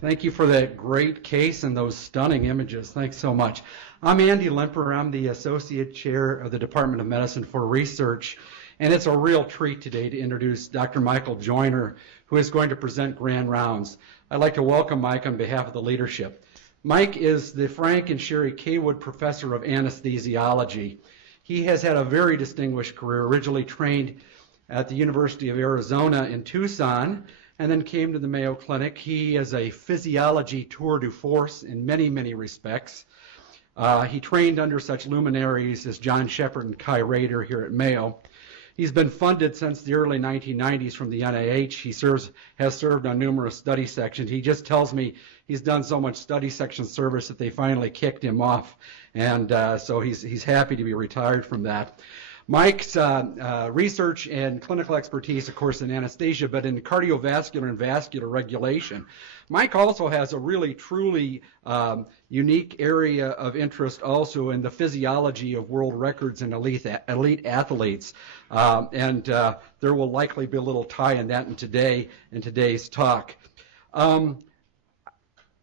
Thank you for that great case and those stunning images. Thanks so much. I'm Andy Limper. I'm the Associate Chair of the Department of Medicine for Research, and it's a real treat today to introduce Dr. Michael Joyner, who is going to present Grand Rounds. I'd like to welcome Mike on behalf of the leadership. Mike is the Frank and Sherry Kaywood Professor of Anesthesiology. He has had a very distinguished career, originally trained at the University of Arizona in Tucson, and then came to the Mayo Clinic. He is a physiology tour de force in many, many respects. He trained under such luminaries as John Shepard and Kai Rader here at Mayo. He's been funded since the early 1990s from the NIH. He has served on numerous study sections. He just tells me he's done so much study section service that they finally kicked him off, and so he's happy to be retired from that. Mike's research and clinical expertise, of course, in anesthesia, but in cardiovascular and vascular regulation. Mike also has a really, truly unique area of interest also in the physiology of world records and elite athletes. And there will likely be a little tie in that in today's talk.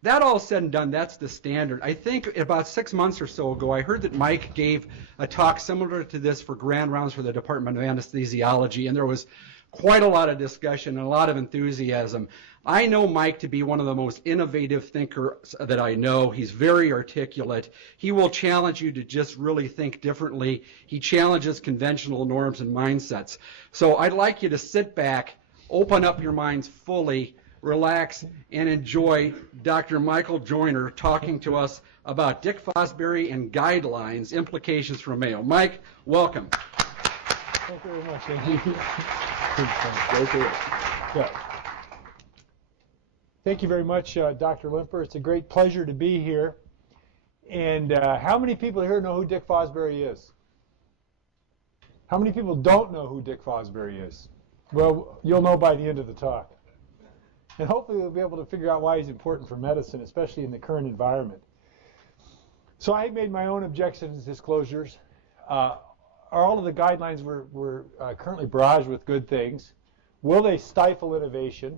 That all said and done, that's the standard. I think about 6 months or so ago, I heard that Mike gave a talk similar to this for Grand Rounds for the Department of Anesthesiology, and there was quite a lot of discussion and a lot of enthusiasm. I know Mike to be one of the most innovative thinkers that I know. He's very articulate. He will challenge you to just really think differently. He challenges conventional norms and mindsets. So I'd like you to sit back, open up your minds fully, relax, and enjoy Dr. Michael Joyner talking to us about Dick Fosbury and guidelines, implications for Mayo. Mike, welcome. Thank you very much, Andy. Thank you very much, Dr. Limper. It's a great pleasure to be here. And how many people here know who Dick Fosbury is? How many people don't know who Dick Fosbury is? Well, you'll know by the end of the talk. And hopefully we'll be able to figure out why he's important for medicine, especially in the current environment. So I made my own objections and disclosures. Are all of the guidelines we're currently barraged with good things? Will they stifle innovation?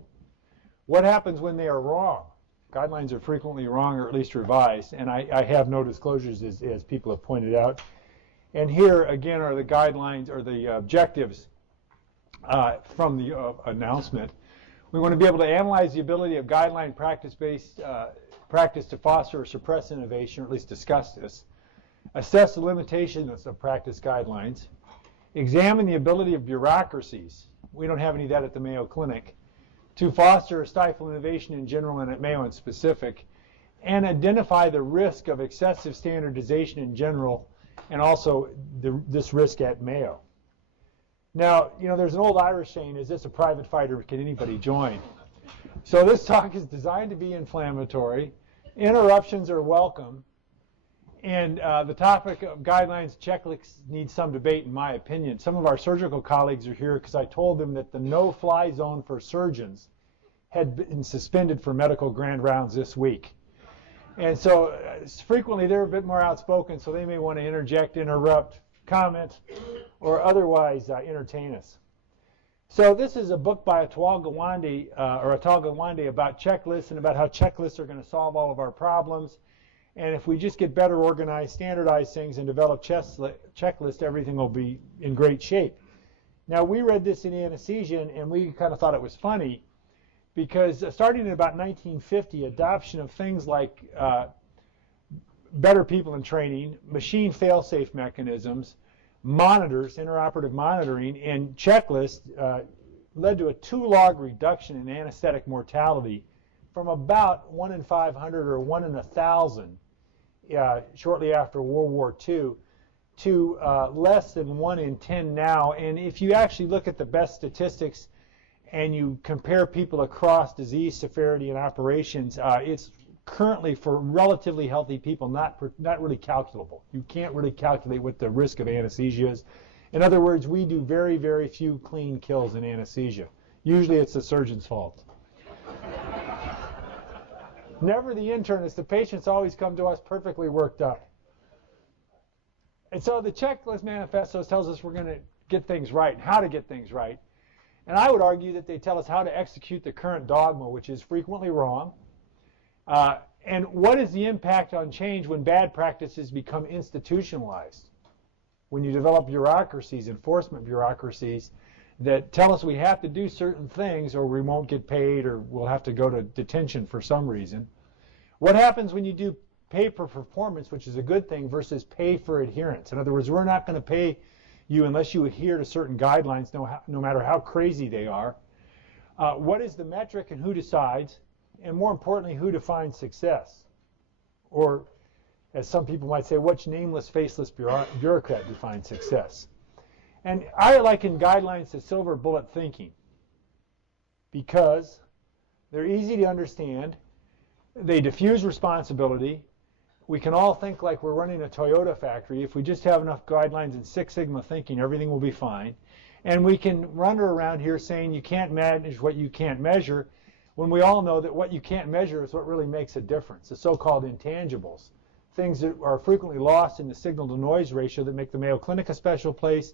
What happens when they are wrong? Guidelines are frequently wrong, or at least revised, and I have no disclosures, as people have pointed out. And here, again, are the guidelines, or the objectives from the announcement. We want to be able to analyze the ability of guideline practice-based practice to foster or suppress innovation, or at least discuss this. Assess the limitations of practice guidelines. Examine the ability of bureaucracies. We don't have any of that at the Mayo Clinic. To foster or stifle innovation in general and at Mayo in specific. And identify the risk of excessive standardization in general, and also this risk at Mayo. Now, you know, there's an old Irish saying, is this a private fight or can anybody join? So this talk is designed to be inflammatory. Interruptions are welcome. And the topic of guidelines, checklists needs some debate, in my opinion. Some of our surgical colleagues are here because I told them that the no-fly zone for surgeons had been suspended for medical grand rounds this week. And so frequently they're a bit more outspoken, so they may want to interject, interrupt, comment, or otherwise entertain us. So this is a book by Atal Gawande about checklists and about how checklists are going to solve all of our problems. And if we just get better organized, standardize things, and develop checklists, everything will be in great shape. Now, we read this in anesthesia, and we kind of thought it was funny because starting in about 1950, adoption of things like better people in training, machine fail-safe mechanisms, monitors, interoperative monitoring, and checklists led to a 2-log reduction in anesthetic mortality from about 1 in 500 or 1 in 1,000 shortly after World War II to less than 1 in 10 now. And if you actually look at the best statistics and you compare people across disease severity and operations, it's currently for relatively healthy people not really calculable. You can't really calculate what the risk of anesthesia is. In other words, we do very, very few clean kills in anesthesia. Usually it's the surgeon's fault. Never the internist. The patients always come to us perfectly worked up. And so the checklist manifesto tells us we're going to get things right and how to get things right. And I would argue that they tell us how to execute the current dogma, which is frequently wrong. And what is the impact on change when bad practices become institutionalized? When you develop bureaucracies, enforcement bureaucracies, that tell us we have to do certain things or we won't get paid or we'll have to go to detention for some reason. What happens when you do pay for performance, which is a good thing, versus pay for adherence? In other words, we're not going to pay you unless you adhere to certain guidelines, no matter how crazy they are. What is the metric and who decides? And more importantly, who defines success? Or, as some people might say, which nameless, faceless bureaucrat defines success? And I liken guidelines to silver bullet thinking because they're easy to understand. They diffuse responsibility. We can all think like we're running a Toyota factory. If we just have enough guidelines and Six Sigma thinking, everything will be fine. And we can run around here saying you can't manage what you can't measure, when we all know that what you can't measure is what really makes a difference, the so-called intangibles, things that are frequently lost in the signal-to-noise ratio that make the Mayo Clinic a special place,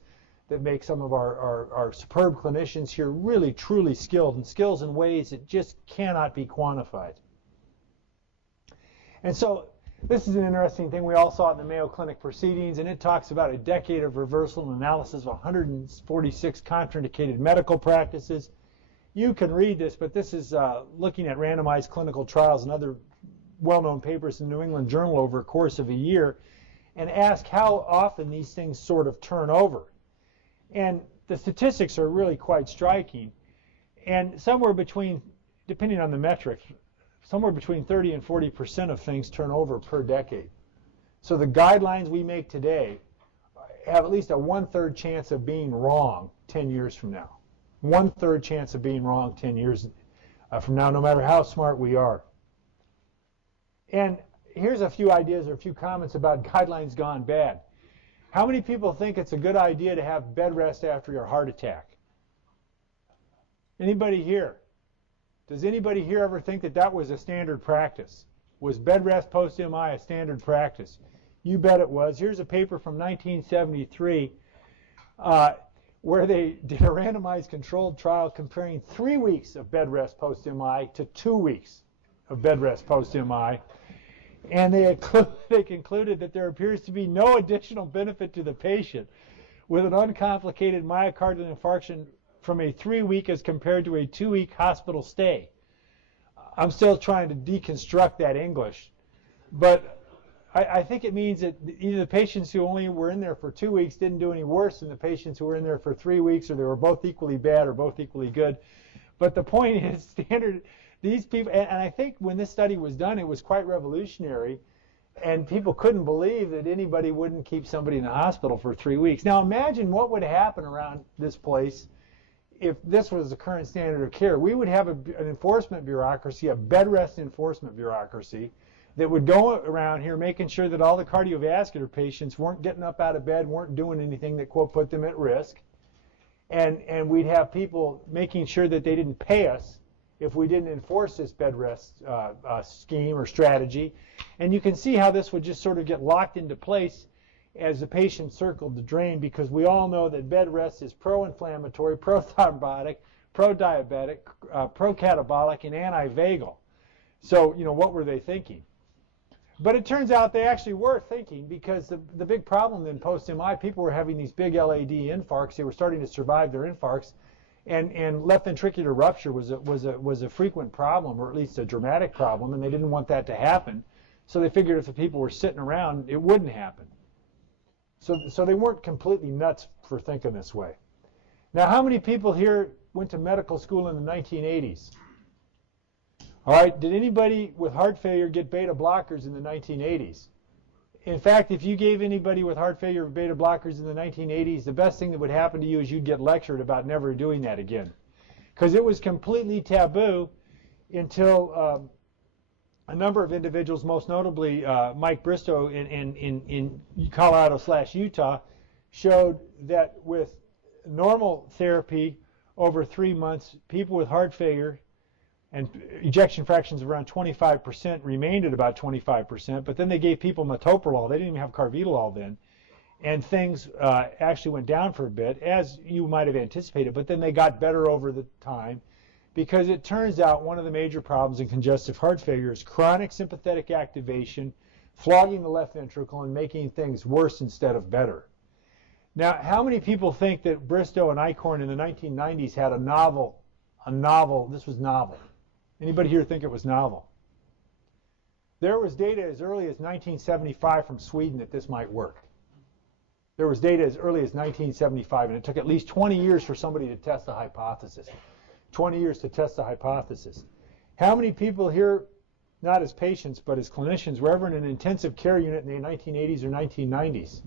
that make some of our superb clinicians here really, truly skilled, and skills in ways that just cannot be quantified. And so this is an interesting thing. We all saw it in the Mayo Clinic proceedings, and it talks about a decade of reversal and analysis of 146 contraindicated medical practices. You can read this, but this is looking at randomized clinical trials and other well-known papers in the New England Journal over a course of a year, and ask how often these things sort of turn over. And the statistics are really quite striking. And somewhere between, depending on the metric, somewhere between 30 and 40% of things turn over per decade. So the guidelines we make today have at least a 1/3 chance of being wrong 10 years from now. 1/3 chance of being wrong 10 years from now, no matter how smart we are. And here's a few ideas or a few comments about guidelines gone bad. How many people think it's a good idea to have bed rest after your heart attack? Anybody here? Does anybody here ever think that that was a standard practice? Was bed rest post-MI a standard practice? You bet it was. Here's a paper from 1973 where they did a randomized controlled trial comparing 3 weeks of bed rest post-MI to 2 weeks of bed rest post-MI. And they concluded that there appears to be no additional benefit to the patient with an uncomplicated myocardial infarction from a 3-week as compared to a 2-week hospital stay. I'm still trying to deconstruct that English, but I think it means that either the patients who only were in there for 2 weeks didn't do any worse than the patients who were in there for 3 weeks, or they were both equally bad or both equally good. But the point is, these people, and I think when this study was done, it was quite revolutionary, and people couldn't believe that anybody wouldn't keep somebody in the hospital for 3 weeks. Now imagine what would happen around this place if this was the current standard of care. We would have an enforcement bureaucracy, a bed rest enforcement bureaucracy, that would go around here making sure that all the cardiovascular patients weren't getting up out of bed, weren't doing anything that, quote, put them at risk. And we'd have people making sure that they didn't pay us if we didn't enforce this bed rest scheme or strategy. And you can see how this would just sort of get locked into place as the patient circled the drain, because we all know that bed rest is pro-inflammatory, pro-thrombotic, pro-diabetic, pro-catabolic, and anti-vagal. So, you know, what were they thinking? But it turns out they actually were thinking, because the big problem in post-MI, people were having these big LAD infarcts. They were starting to survive their infarcts, and left ventricular rupture was a frequent problem, or at least a dramatic problem, and they didn't want that to happen. So they figured if the people were sitting around, it wouldn't happen. So they weren't completely nuts for thinking this way. Now, how many people here went to medical school in the 1980s? All right, did anybody with heart failure get beta blockers in the 1980s? In fact, if you gave anybody with heart failure beta blockers in the 1980s, the best thing that would happen to you is you'd get lectured about never doing that again. Because it was completely taboo until a number of individuals, most notably Mike Bristow in Colorado/Utah, showed that with normal therapy over 3 months, people with heart failure and ejection fractions of around 25% remained at about 25%, but then they gave people metoprolol. They didn't even have carvedilol then, and things actually went down for a bit, as you might have anticipated, but then they got better over the time. because it turns out one of the major problems in congestive heart failure is chronic sympathetic activation, flogging the left ventricle and making things worse instead of better. Now, how many people think that Bristow and Eichhorn in the 1990s had a novel, this was novel? Anybody here think it was novel? There was data as early as 1975 from Sweden that this might work. There was data as early as 1975, and it took at least 20 years for somebody to test the hypothesis. 20 years to test the hypothesis. How many people here, not as patients, but as clinicians, were ever in an intensive care unit in the 1980s or 1990s?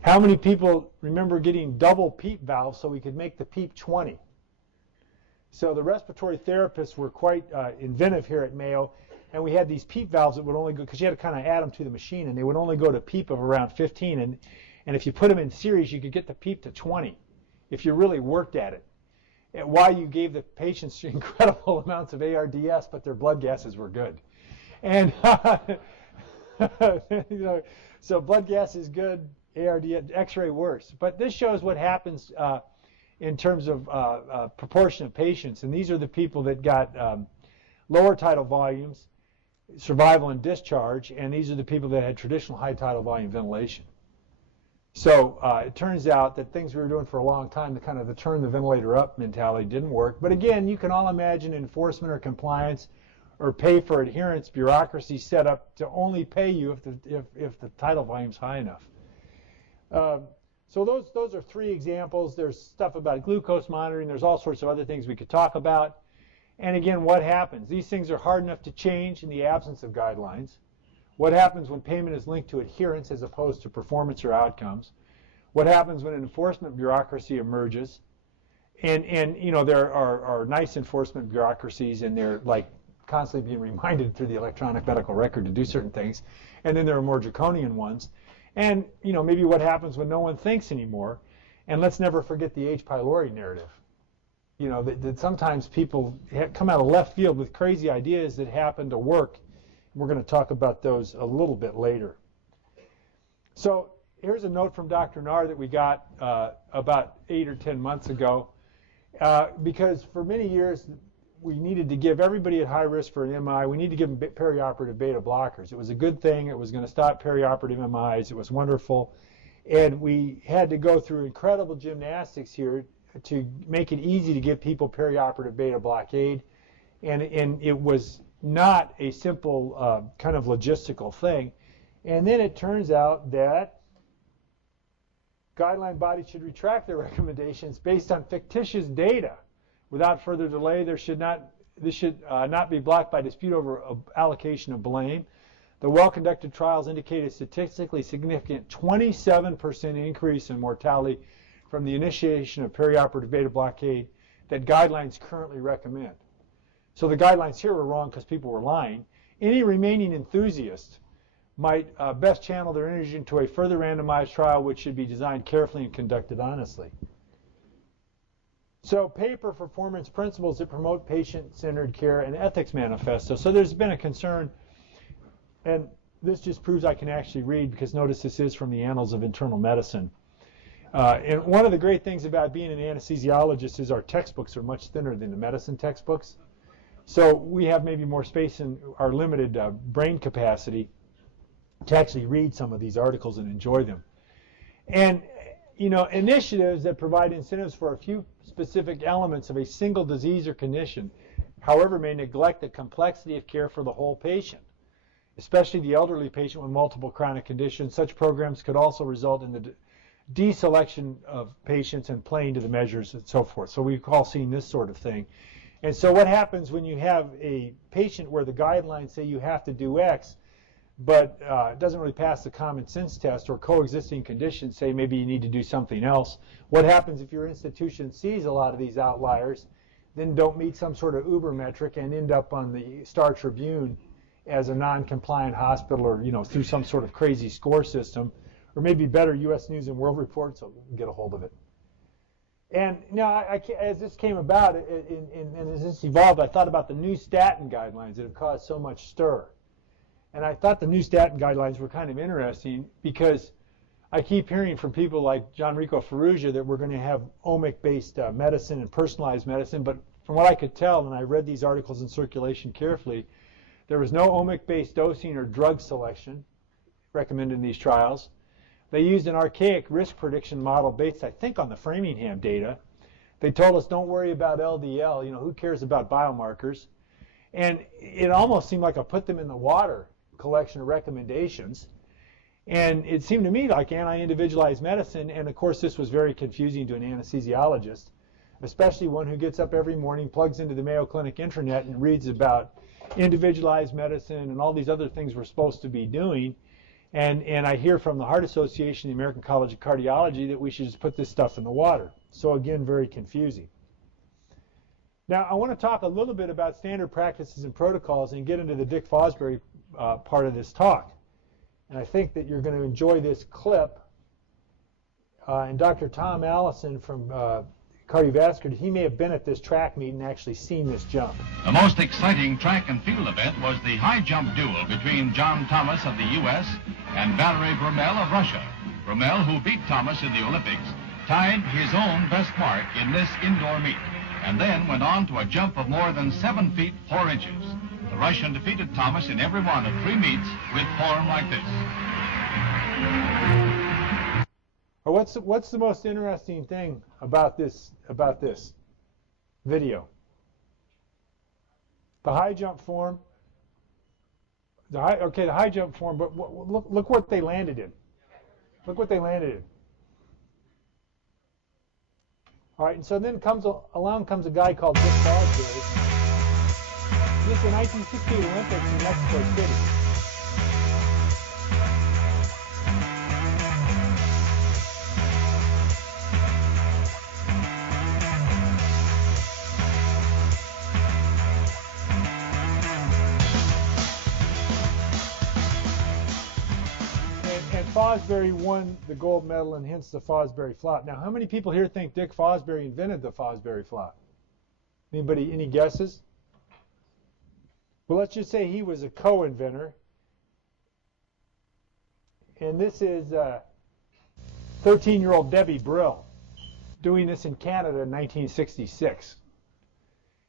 How many people remember getting double PEEP valves so we could make the PEEP 20? So the respiratory therapists were quite inventive here at Mayo, and we had these PEEP valves that would only go, because you had to kind of add them to the machine, and they would only go to PEEP of around 15, and if you put them in series, you could get the PEEP to 20 if you really worked at it. And while you gave the patients incredible amounts of ARDS, but their blood gases were good. And so blood gas is good, ARDS, X-ray worse. But this shows what happens in terms of proportion of patients. And these are the people that got lower tidal volumes, survival and discharge, and these are the people that had traditional high tidal volume ventilation. So it turns out that things we were doing for a long time, the kind of the turn the ventilator up mentality didn't work. But again, you can all imagine enforcement or compliance or pay for adherence bureaucracy set up to only pay you if the tidal volume's high enough. So those are three examples. There's stuff about glucose monitoring. There's all sorts of other things we could talk about. And again, what happens? These things are hard enough to change in the absence of guidelines. What happens when payment is linked to adherence as opposed to performance or outcomes? What happens when an enforcement bureaucracy emerges? And you know, there are nice enforcement bureaucracies, and they're like constantly being reminded through the electronic medical record to do certain things. And then there are more draconian ones. And you know, maybe what happens when no one thinks anymore. And let's never forget the H. pylori narrative. You know, that sometimes people come out of left field with crazy ideas that happen to work. We're going to talk about those a little bit later. So here's a note from Dr. Nahr that we got about 8 or 10 months ago. Because for many years, we needed to give everybody at high risk for an MI, we need to give them perioperative beta blockers. It was a good thing. It was going to stop perioperative MIs. It was wonderful. And we had to go through incredible gymnastics here to make it easy to give people perioperative beta blockade. And it was not a simple kind of logistical thing. And then it turns out that guideline bodies should retract their recommendations based on fictitious data. Without further delay, this should not be blocked by dispute over allocation of blame. The well-conducted trials indicate a statistically significant 27% increase in mortality from the initiation of perioperative beta blockade that guidelines currently recommend. So the guidelines here were wrong because people were lying. Any remaining enthusiast might best channel their energy into a further randomized trial, which should be designed carefully and conducted honestly. So pay for performance principles that promote patient-centered care and ethics manifesto. So there's been a concern, and this just proves I can actually read, because notice this is from the Annals of Internal Medicine. And one of the great things about being an anesthesiologist is our textbooks are much thinner than the medicine textbooks. So we have maybe more space in our limited brain capacity to actually read some of these articles and enjoy them. And you know, initiatives that provide incentives for a few specific elements of a single disease or condition, however, may neglect the complexity of care for the whole patient, especially the elderly patient with multiple chronic conditions. Such programs could also result in the deselection of patients and playing to the measures and so forth. So we've all seen this sort of thing. And so what happens when you have a patient where the guidelines say you have to do X, but it doesn't really pass the common sense test, or coexisting conditions say maybe you need to do something else? What happens if your institution sees a lot of these outliers, then don't meet some sort of Uber metric and end up on the Star Tribune as a non-compliant hospital, or you know, through some sort of crazy score system, or maybe better, U.S. News and World Report, so get a hold of it. And now, as this came about and as this evolved, I thought about the new statin guidelines that have caused so much stir. And I thought the new statin guidelines were kind of interesting, because I keep hearing from people like John Rico Ferrugia that we're going to have omic-based medicine and personalized medicine, but from what I could tell, and I read these articles in circulation carefully, there was no omic-based dosing or drug selection recommended in these trials. They used an archaic risk prediction model based, I think, on the Framingham data. They told us, don't worry about LDL, who cares about biomarkers? And it almost seemed like a put them in the water collection of recommendations. And it seemed to me like anti-individualized medicine, and of course this was very confusing to an anesthesiologist, especially one who gets up every morning, plugs into the Mayo Clinic intranet and reads about individualized medicine and all these other things we're supposed to be doing. And I hear from the Heart Association, the American College of Cardiology, that we should just put this stuff in the water. So again, very confusing. Now, I want to talk a little bit about standard practices and protocols and get into the Dick Fosbury part of this talk. And I think that you're going to enjoy this clip. And Dr. Tom Allison from cardiovascular, he may have been at this track meet and actually seen this jump. The most exciting track and field event was the high jump duel between John Thomas of the U.S. and Valery Brumel of Russia. Brumel, who beat Thomas in the Olympics, tied his own best mark in this indoor meet, and then went on to a jump of more than 7 feet 4 inches. The Russian defeated Thomas in every one of 3 meets with form like this. What's the most interesting thing about this video? The high jump form. The high jump form. But look what they landed in. Look what they landed in. All right, and so then along comes a guy called Dick Fosbury. This is the 1968 Olympics in Mexico City. Fosbury won the gold medal and hence the Fosbury flop. Now, how many people here think Dick Fosbury invented the Fosbury flop? Anybody, any guesses? Well, let's just say he was a co-inventor. And this is 13-year-old Debbie Brill doing this in Canada in 1966.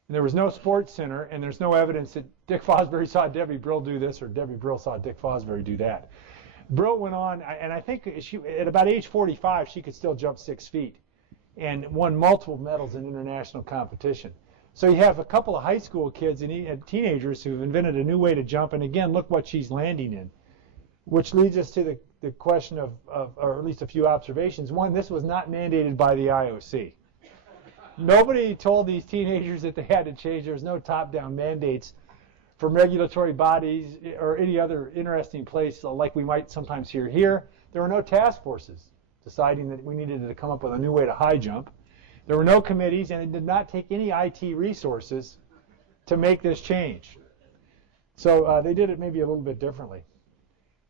And there was no sports center, and there's no evidence that Dick Fosbury saw Debbie Brill do this or Debbie Brill saw Dick Fosbury do that. Brill went on, and I think at about age 45, she could still jump 6 feet and won multiple medals in international competition. So you have a couple of high school kids and teenagers who've invented a new way to jump, and again, look what she's landing in, which leads us to the question of, or at least a few observations. One, this was not mandated by the IOC. Nobody told these teenagers that they had to change. There's no top-down mandates from regulatory bodies or any other interesting place like we might sometimes hear here. There were no task forces deciding that we needed to come up with a new way to high jump. There were no committees, and it did not take any IT resources to make this change. So they did it maybe a little bit differently.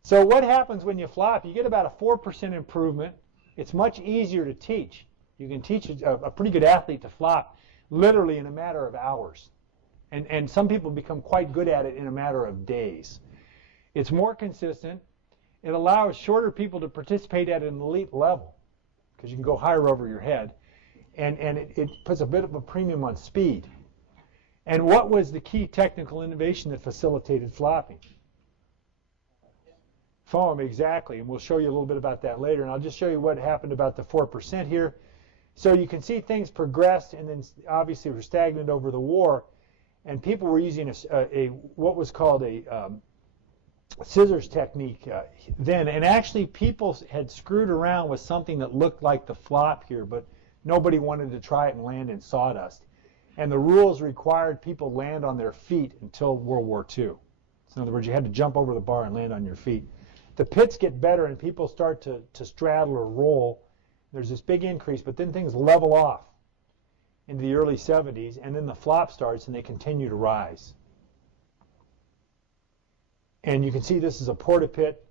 So what happens when you flop? You get about a 4% improvement. It's much easier to teach. You can teach a pretty good athlete to flop literally in a matter of hours. And some people become quite good at it in a matter of days. It's more consistent. It allows shorter people to participate at an elite level because you can go higher over your head. And it puts a bit of a premium on speed. And what was the key technical innovation that facilitated flopping? Foam, exactly. And we'll show you a little bit about that later. And I'll just show you what happened about the 4% here. So you can see things progressed and then obviously were stagnant over the war. And people were using what was called a scissors technique then. And actually people had screwed around with something that looked like the flop here, but nobody wanted to try it and land in sawdust. And the rules required people land on their feet until World War II. So in other words, you had to jump over the bar and land on your feet. The pits get better and people start to straddle or roll. There's this big increase, but then things level off into the early 70s, and then the flop starts and they continue to rise. And you can see this is a porta-pit.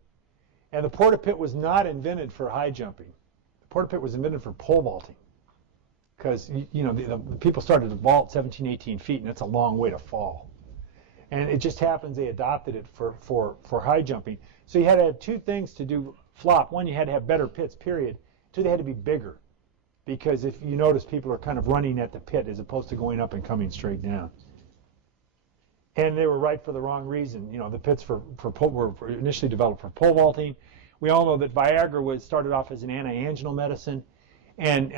And the porta-pit was not invented for high jumping. The porta-pit was invented for pole vaulting. Because the people started to vault 17, 18 feet, and that's a long way to fall. And it just happens they adopted it for high jumping. So you had to have two things to do flop. One, you had to have better pits, period. Two, they had to be bigger. because if you notice, people are kind of running at the pit as opposed to going up and coming straight down. And they were right for the wrong reason. You know, the pits were initially developed for pole vaulting. We all know that Viagra started off as an anti-anginal medicine, and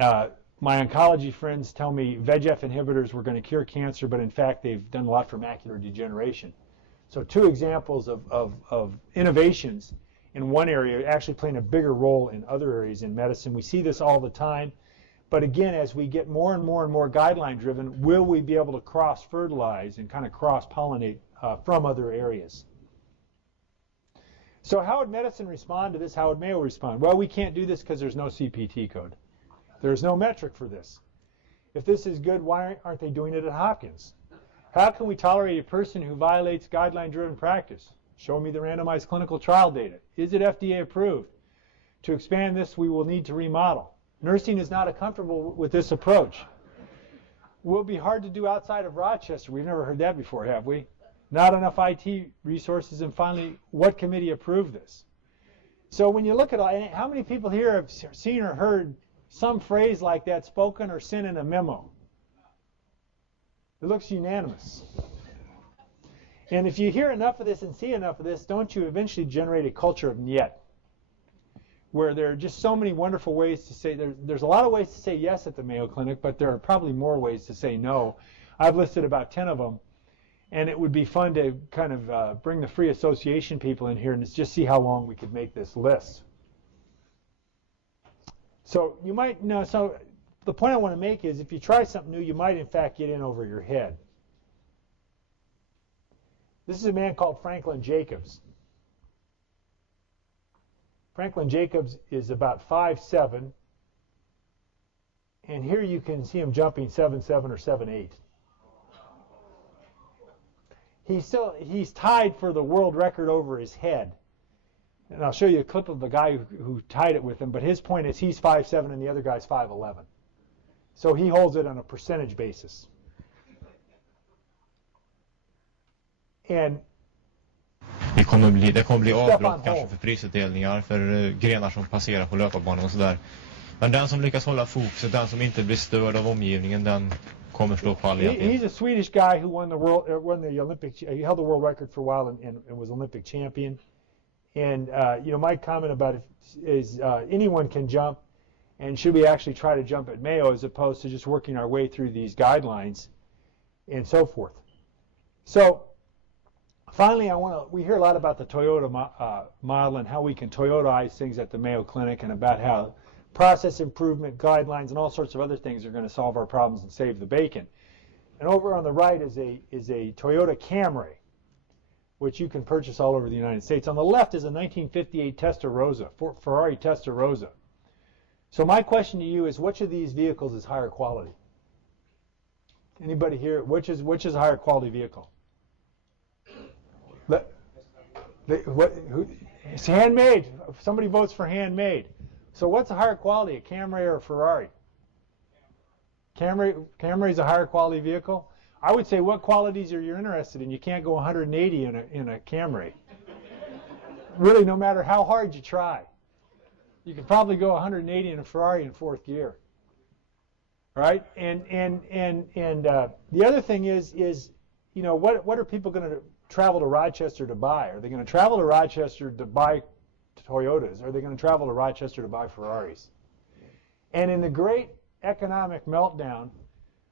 my oncology friends tell me VEGF inhibitors were going to cure cancer, but in fact they've done a lot for macular degeneration. So two examples of innovations in one area actually playing a bigger role in other areas in medicine. We see this all the time. But again, as we get more and more guideline driven, will we be able to cross-fertilize and kind of cross-pollinate from other areas? So how would medicine respond to this? How would Mayo respond? Well, we can't do this because there's no CPT code. There's no metric for this. If this is good, why aren't they doing it at Hopkins? How can we tolerate a person who violates guideline-driven practice? Show me the randomized clinical trial data. Is it FDA approved? To expand this, we will need to remodel. Nursing is not comfortable with this approach. Will be hard to do outside of Rochester. We've never heard that before, have we? Not enough IT resources. And finally, what committee approved this? So when you look at all, how many people here have seen or heard some phrase like that spoken or sent in a memo? It looks unanimous. And if you hear enough of this and see enough of this, don't you eventually generate a culture of niet, where there are just so many wonderful ways to say, there's a lot of ways to say yes at the Mayo Clinic, but there are probably more ways to say no. I've listed about 10 of them, and it would be fun to kind of bring the free association people in here and just see how long we could make this list. So you might know, so the point I want to make is if you try something new, you might in fact get in over your head. This is a man called Franklin Jacobs. Franklin Jacobs is about 5'7", and here you can see him jumping 7'7" or 7'8". He's tied for the world record over his head. And I'll show you a clip of the guy who tied it with him, but his point is he's 5'7" and the other guy's 5'11". So he holds it on a percentage basis. And det kommer bli avbrott kanske för prisutdelningar för grenar som passerar på löparbanan och sådär. Men den som lyckas hålla fokuset, den som inte blir störd av omgivningen, den kommer slå pall egentligen. He's a Swedish guy who won the Olympic. He held the world record for a while and was Olympic champion. And you know, my comment about it is anyone can jump, and should we actually try to jump at Mayo as opposed to just working our way through these guidelines and so forth. So finally, we hear a lot about the Toyota model and how we can Toyotaize things at the Mayo Clinic, and about how process improvement guidelines and all sorts of other things are going to solve our problems and save the bacon. And over on the right is a Toyota Camry, which you can purchase all over the United States. On the left is a 1958 Testarossa, Ferrari Testarossa. So my question to you is, which of these vehicles is higher quality? Anybody here? Which is a higher quality vehicle? It's handmade. Somebody votes for handmade. So what's a higher quality, a Camry or a Ferrari? Camry is a higher quality vehicle. I would say, what qualities are you interested in? You can't go 180 in a Camry. Really, no matter how hard you try. You could probably go 180 in a Ferrari in fourth gear. Right? And the other thing is you know, what are people going to travel to Rochester to buy? Are they going to travel to Rochester to buy Toyotas? Are they going to travel to Rochester to buy Ferraris? And in the great economic meltdown,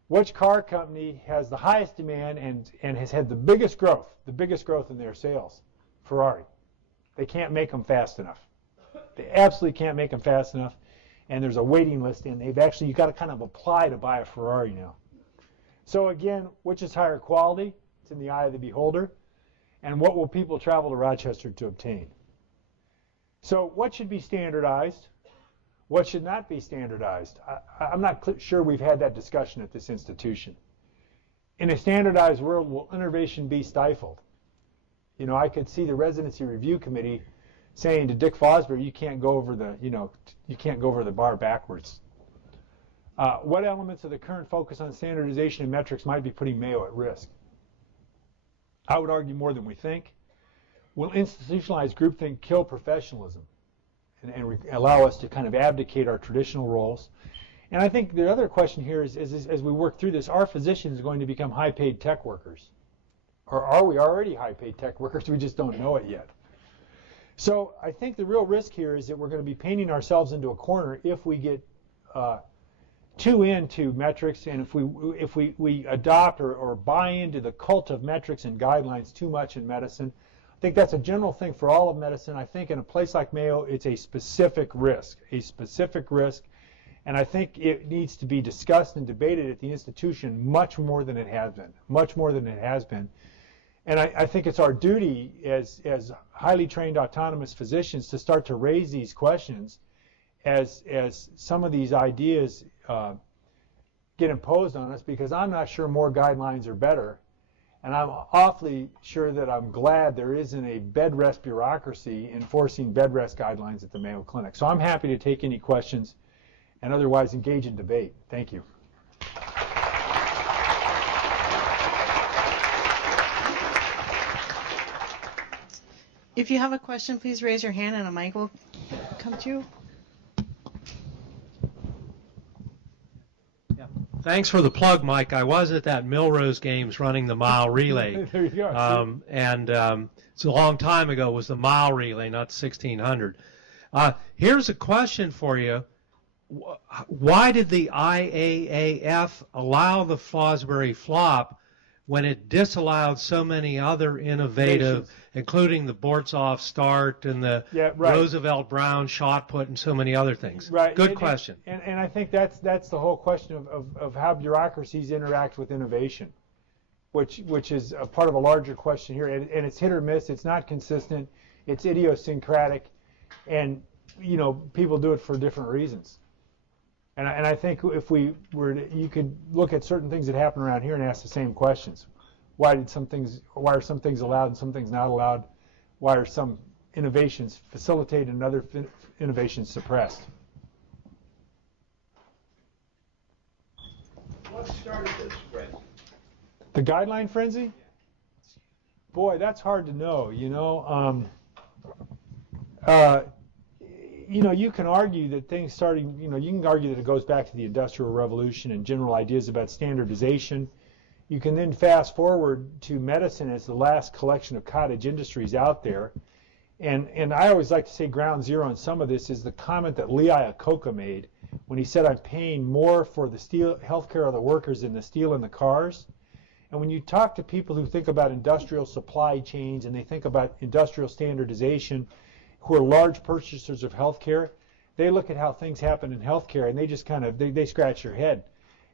which car company has the highest demand and has had the biggest growth in their sales? Ferrari. They can't make them fast enough. They absolutely can't make them fast enough, and there's a waiting list, and you've got to kind of apply to buy a Ferrari now. So again, which is higher quality? It's in the eye of the beholder. And what will people travel to Rochester to obtain? So what should be standardized? What should not be standardized? I'm not sure we've had that discussion at this institution. In a standardized world, will innovation be stifled? You know, I could see the residency review committee saying to Dick Fosbury, you can't go over the bar backwards. What elements of the current focus on standardization and metrics might be putting Mayo at risk? I would argue more than we think. Will institutionalized groupthink kill professionalism and allow us to kind of abdicate our traditional roles? And I think the other question here is as we work through this, are physicians going to become high-paid tech workers? Or are we already high-paid tech workers? We just don't know it yet. So I think the real risk here is that we're going to be painting ourselves into a corner if we get too into metrics, and if we adopt or buy into the cult of metrics and guidelines too much in medicine. I think that's a general thing for all of medicine. I think in a place like Mayo, it's a specific risk, and I think it needs to be discussed and debated at the institution much more than it has been, And I think it's our duty as highly trained autonomous physicians to start to raise these questions as some of these ideas get imposed on us, because I'm not sure more guidelines are better. And I'm awfully sure that I'm glad there isn't a bed rest bureaucracy enforcing bed rest guidelines at the Mayo Clinic. So I'm happy to take any questions and otherwise engage in debate. Thank you. If you have a question, please raise your hand and a mic will come to you. Thanks for the plug, Mike. I was at that Milrose Games running the mile relay. There you go. It's a long time ago. It was the mile relay, not 1600. Here's a question for you. Why did the IAAF allow the Fosbury flop when it disallowed so many other innovative, including the Bortzoff start and the Roosevelt Brown shot put and so many other things? Right. Good question. And I think that's the whole question of how bureaucracies interact with innovation, which is a part of a larger question here. And it's hit or miss. It's not consistent. It's idiosyncratic, and people do it for different reasons. And I think if you could look at certain things that happen around here and ask the same questions. Why are some things allowed and some things not allowed? Why are some innovations facilitated and other innovations suppressed? What started this frenzy? The guideline frenzy? Boy, that's hard to know. You can argue that things starting, you can argue that it goes back to the Industrial Revolution and general ideas about standardization. You can then fast forward to medicine as the last collection of cottage industries out there. And I always like to say ground zero in some of this is the comment that Lee Iacocca made when he said, I'm paying more for the healthcare of the workers than the steel in the cars. And when you talk to people who think about industrial supply chains and they think about industrial standardization, who are large purchasers of healthcare, they look at how things happen in healthcare and they just they scratch their head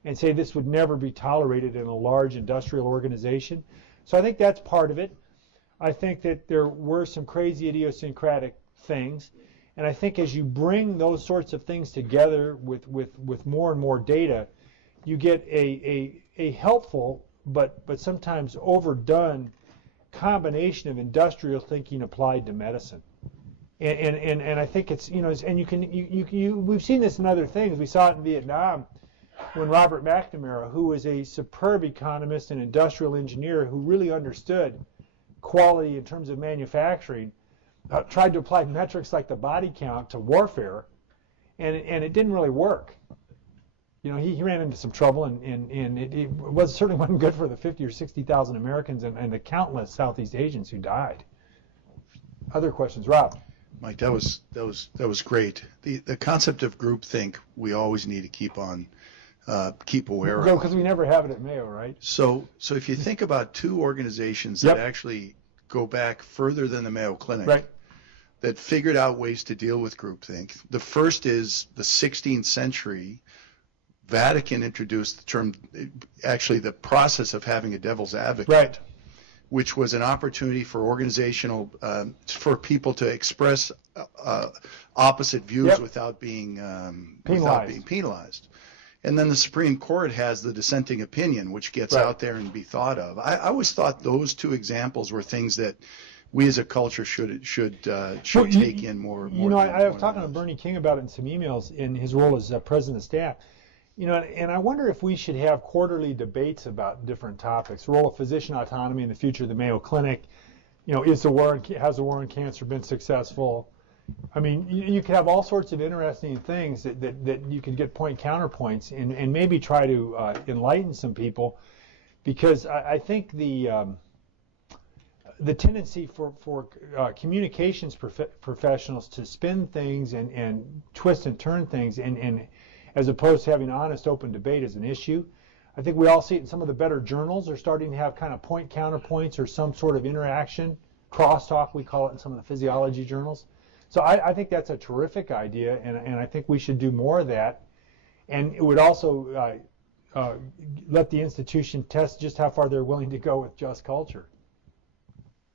and say this would never be tolerated in a large industrial organization. So I think that's part of it. I think that there were some crazy idiosyncratic things, and I think as you bring those sorts of things together with more and more data, you get a helpful but sometimes overdone combination of industrial thinking applied to medicine. And I think it's, and we've seen this in other things. We saw it in Vietnam when Robert McNamara, who was a superb economist and industrial engineer who really understood quality in terms of manufacturing, tried to apply metrics like the body count to warfare, and it didn't really work. He ran into some trouble, and it certainly wasn't good for the 50 or 60,000 Americans and the countless Southeast Asians who died. Other questions, Rob? Mike, that was great. The concept of groupthink we always need to keep aware of. Because we never have it at Mayo, right? So if you think about two organizations that actually go back further than the Mayo Clinic, that figured out ways to deal with groupthink. The first is the 16th century. Vatican introduced the term, actually the process of having a devil's advocate. Right. Which was an opportunity for for people to express opposite views without being penalized. And then the Supreme Court has the dissenting opinion, which gets out there and be thought of. I always thought those two examples were things that we as a culture should take in more. I was talking to Bernie King about it in some emails in his role as president of staff. And I wonder if we should have quarterly debates about different topics. Role of physician autonomy in the future of the Mayo Clinic. Has the war on cancer been successful? I mean, you could have all sorts of interesting things that you could get point counterpoints and maybe try to enlighten some people, because I think the tendency for communications professionals to spin things and twist and turn things, and as opposed to having honest, open debate is an issue. I think we all see it in some of the better journals are starting to have kind of point counterpoints or some sort of interaction, crosstalk we call it in some of the physiology journals. So I think that's a terrific idea, and I think we should do more of that. And it would also let the institution test just how far they're willing to go with just culture,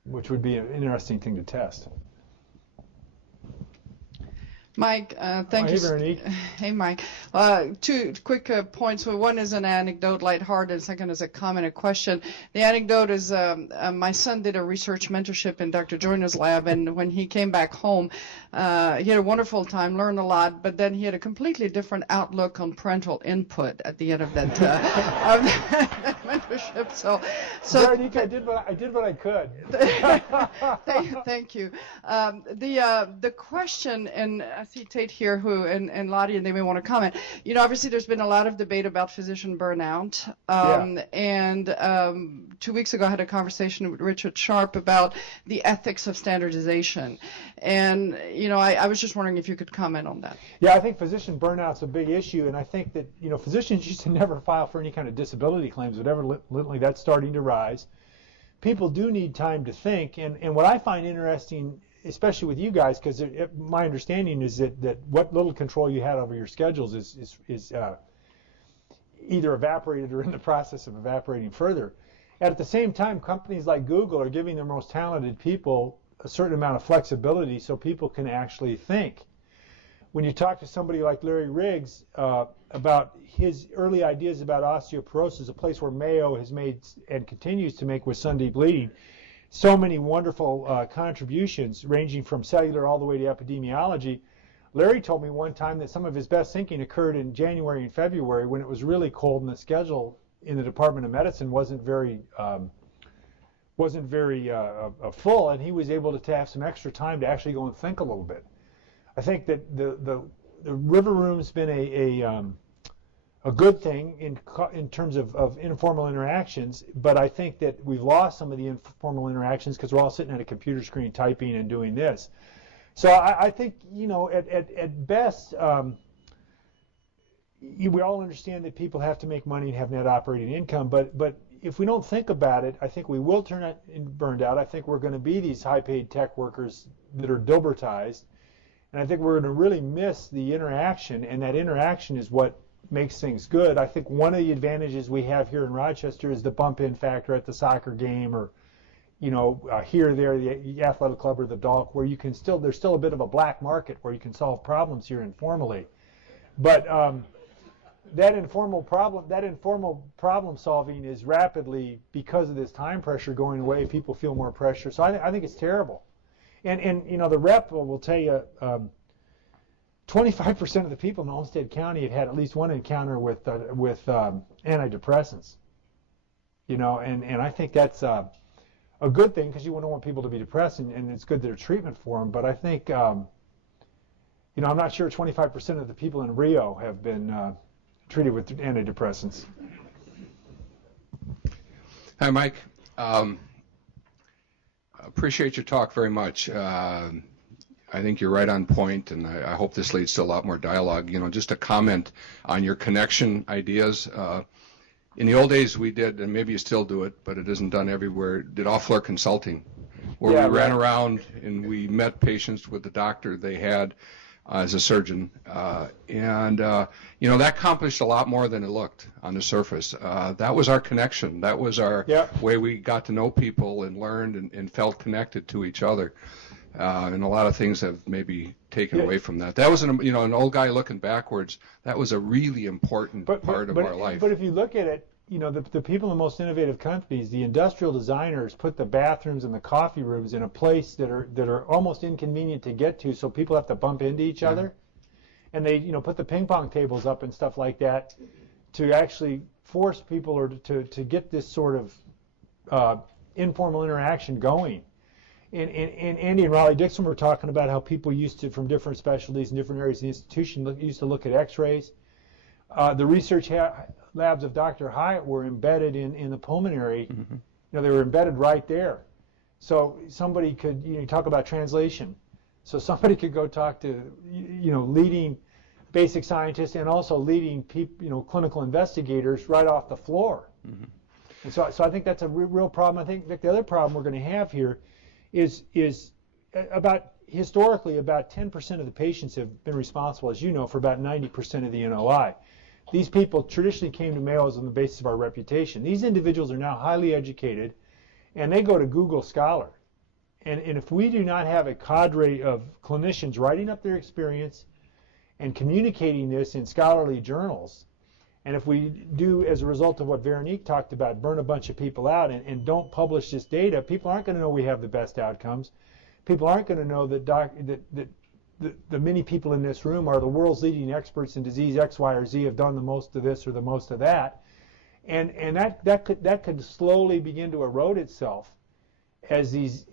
which would be an interesting thing to test. Mike, thank you. Hey, Veronique. Hey, Mike. Two quick points. So one is an anecdote, lighthearted, and second is a comment, a question. The anecdote is my son did a research mentorship in Dr. Joyner's lab, and when he came back home, he had a wonderful time, learned a lot, but then he had a completely different outlook on parental input at the end of that, mentorship. So Veronique, I did what I could. Thank you. The question, and I see Tate here and Lottie, and they may want to comment. You know, obviously there's been a lot of debate about physician burnout. And 2 weeks ago I had a conversation with Richard Sharp about the ethics of standardization. And, you know, I was just wondering if you could comment on that. Yeah, I think physician burnout's a big issue, and I think that, you know, physicians used to never file for any kind of disability claims, but evidently that's starting to rise. People do need time to think, and what I find interesting, especially with you guys, because my understanding is that what little control you had over your schedules is either evaporated or in the process of evaporating further. And at the same time, companies like Google are giving their most talented people a certain amount of flexibility so people can actually think. When you talk to somebody like Larry Riggs about his early ideas about osteoporosis, a place where Mayo has made and continues to make with Sunday bleeding, so many wonderful contributions ranging from cellular all the way to epidemiology. Larry told me one time that some of his best thinking occurred in January and February when it was really cold and the schedule in the Department of Medicine wasn't very full, and he was able to have some extra time to actually go and think a little bit. I think that the River Room's been a good thing in terms of informal interactions, but I think that we've lost some of the informal interactions because we're all sitting at a computer screen typing and doing this. So I think, you know, at best, we all understand that people have to make money and have net operating income, but if we don't think about it, I think we will turn out burned out. I think we're going to be these high-paid tech workers that are Dilbertized, and I think we're going to really miss the interaction, and that interaction is what makes things good. I think one of the advantages we have here in Rochester is the bump-in factor at the soccer game, or, you know, here or there, the athletic club or the DALC, where you can still, there's still a bit of a black market where you can solve problems here informally. But that informal problem solving is rapidly, because of this time pressure going away, people feel more pressure. So I think it's terrible. And you know, the rep will tell you 25% of the people in Olmsted County have had at least one encounter with antidepressants. You know, and I think that's a good thing, because you don't want people to be depressed, and it's good there's treatment for them. But I think, you know, I'm not sure 25% of the people in Rio have been treated with antidepressants. Hi, Mike. Appreciate your talk very much. I think you're right on point, and I hope this leads to a lot more dialogue. You know, just a comment on your connection ideas. In the old days, we did, and maybe you still do it, but it isn't done everywhere, did off-floor consulting, where we ran around and we met patients with the doctor they had as a surgeon. You know, that accomplished a lot more than it looked on the surface. That was our connection. That was our way we got to know people and learned and felt connected to each other. And a lot of things have maybe taken away from that. That was, you know, an old guy looking backwards. That was a really important part of our life. But if you look at it, you know, the people in the most innovative companies, the industrial designers, put the bathrooms and the coffee rooms in a place that are almost inconvenient to get to, so people have to bump into each other. And they, you know, put the ping pong tables up and stuff like that to actually force people or to get this sort of informal interaction going. And Andy and Raleigh Dixon were talking about how people used to, from different specialties and different areas of the institution, used to look at x-rays. The research labs of Dr. Hyatt were embedded in the pulmonary. Mm-hmm. They were embedded right there. So somebody could, you talk about translation. So somebody could go talk to, leading basic scientists and also leading clinical investigators right off the floor. Mm-hmm. And so I think that's a real problem. I think the other problem we're going to have here is historically about 10% of the patients have been responsible, as you know, for about 90% of the NOI. These people traditionally came to Mayo on the basis of our reputation. These individuals are now highly educated, and they go to Google Scholar. And if we do not have a cadre of clinicians writing up their experience and communicating this in scholarly journals, and if we do, as a result of what Veronique talked about, burn a bunch of people out and don't publish this data, people aren't going to know we have the best outcomes. People aren't going to know that the many people in this room are the world's leading experts in disease X, Y, or Z, have done the most of this or the most of that. And that could slowly begin to erode itself as these,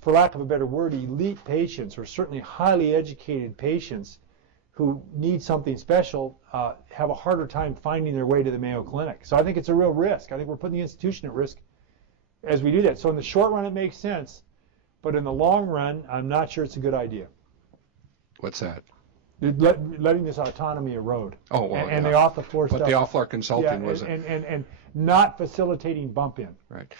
for lack of a better word, elite patients, or certainly highly educated patients who need something special, have a harder time finding their way to the Mayo Clinic. So I think it's a real risk. I think we're putting the institution at risk as we do that. So in the short run, it makes sense, but in the long run, I'm not sure it's a good idea. What's that? Letting this autonomy erode. Oh, well, and the off-the-floor stuff. But the off-floor consulting was and not facilitating bump-in. Right.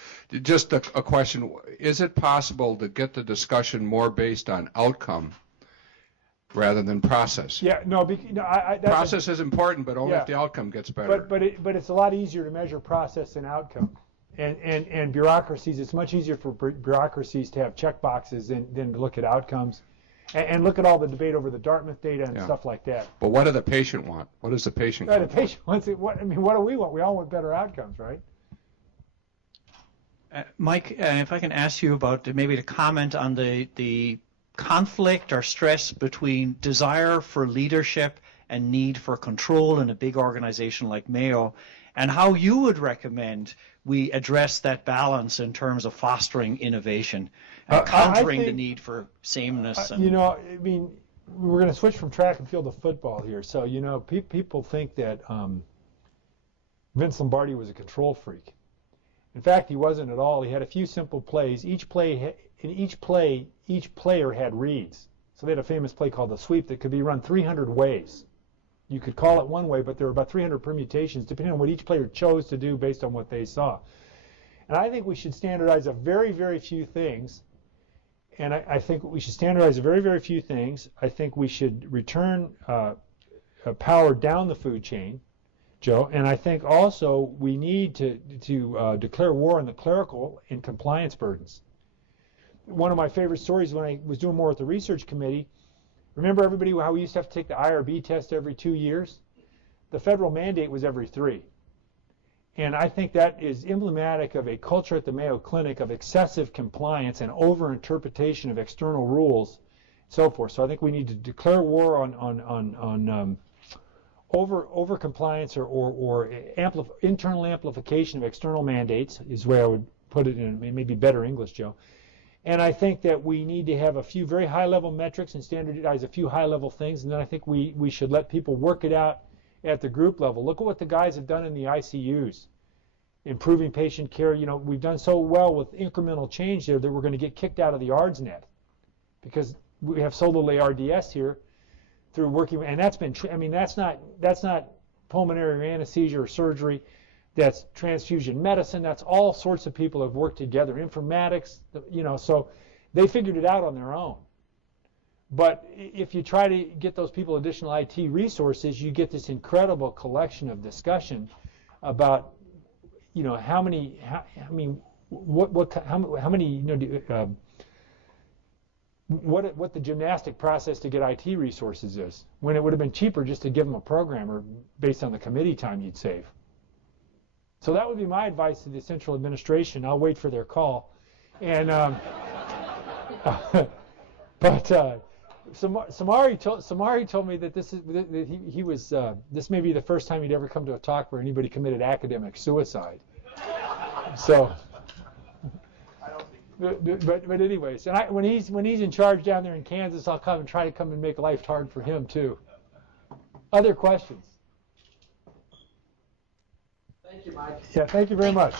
Just a question. Is it possible to get the discussion more based on outcome rather than process? Yeah, no. Process is important, but only if the outcome gets better. But it's a lot easier to measure process than outcome. And bureaucracies, it's much easier for bureaucracies to have check boxes than to look at outcomes. And look at all the debate over the Dartmouth data and stuff like that. But what does the patient want? What does the patient want? The patient wants it. What do we want? We all want better outcomes, right? Mike, if I can ask you about maybe to comment on the conflict or stress between desire for leadership and need for control in a big organization like Mayo, and how you would recommend we address that balance in terms of fostering innovation and countering the need for sameness. We're going to switch from track and field to football here. So, people think that Vince Lombardi was a control freak. In fact, he wasn't at all. He had a few simple plays. Each player had reads. So they had a famous play called the sweep that could be run 300 ways. You could call it one way, but there were about 300 permutations depending on what each player chose to do based on what they saw. And I think we should standardize a very, very few things. And I think we should standardize very, very few things. I think we should return power down the food chain, Joe. And I think also we need to declare war on the clerical and compliance burdens. One of my favorite stories when I was doing more with the research committee, remember everybody how we used to have to take the IRB test every 2 years? The federal mandate was every 3. And I think that is emblematic of a culture at the Mayo Clinic of excessive compliance and over-interpretation of external rules, and so forth. So I think we need to declare war on over-compliance or internal amplification of external mandates is the way I would put it in maybe better English, Joe. And I think that we need to have a few very high-level metrics and standardize a few high-level things, and then I think we should let people work it out at the group level. Look at what the guys have done in the ICUs, improving patient care. We've done so well with incremental change there that we're going to get kicked out of the ARDS net because we have so little ARDS here through working, and that's been, that's not pulmonary anesthesia or surgery. That's transfusion medicine. That's all sorts of people have worked together. Informatics, so they figured it out on their own. But if you try to get those people additional IT resources, you get this incredible collection of discussion about, how many what the gymnastic process to get IT resources is, when it would have been cheaper just to give them a programmer based on the committee time you'd save. So that would be my advice to the central administration. I'll wait for their call. And Samari told me that this may be the first time he'd ever come to a talk where anybody committed academic suicide. So But anyways, and when he's in charge down there in Kansas, I'll try to come and make life hard for him too. Other questions? Thank you, Mike. Yeah, thank you very much.